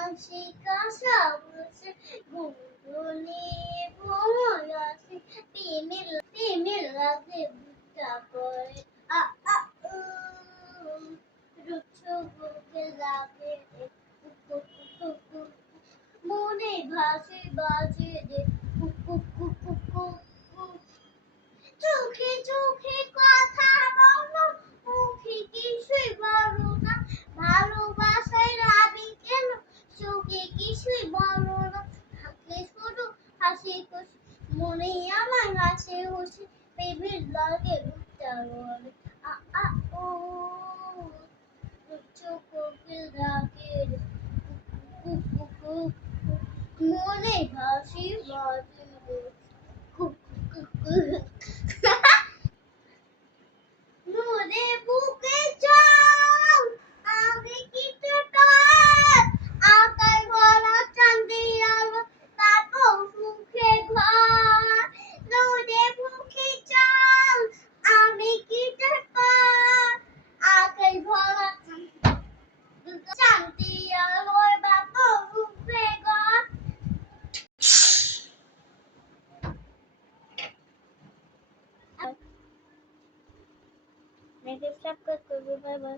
আশিকা সাবসে গুনগুনি ভ্রমর আসে প্রেমের রাতে বুকটা করে আ আ উ রুচ্ছ বুকে লাগে রে কু কু কু কু মনে ভাসে বাজে রে কু কু কু কু কু কু চোখে চোখে কথা বলো মুখে কিছুই বলো না ভালোবাসায় রাবি কেন চোখে কিছুই বলো না হাসলে শুধু হাসি খুশি মনে আমার হাসি খুশি প্রেমের লাগে বুকটা বলে আ আ ও চোখ কোকিল ডাকে রে কু কু কু কু মনে ভাসি বাজে রে কু কু কু কু নদে বুকে জল আগে কি তোর আকাশ ভরা চাঁদি আলো তারপর সুখে ঘর নদে বুকে জল আমি কি তোর আকাশ ভরা চাঁদি আলো তারপর সুখে ঘর নেক্সট স্টেপ করবো বাই বাই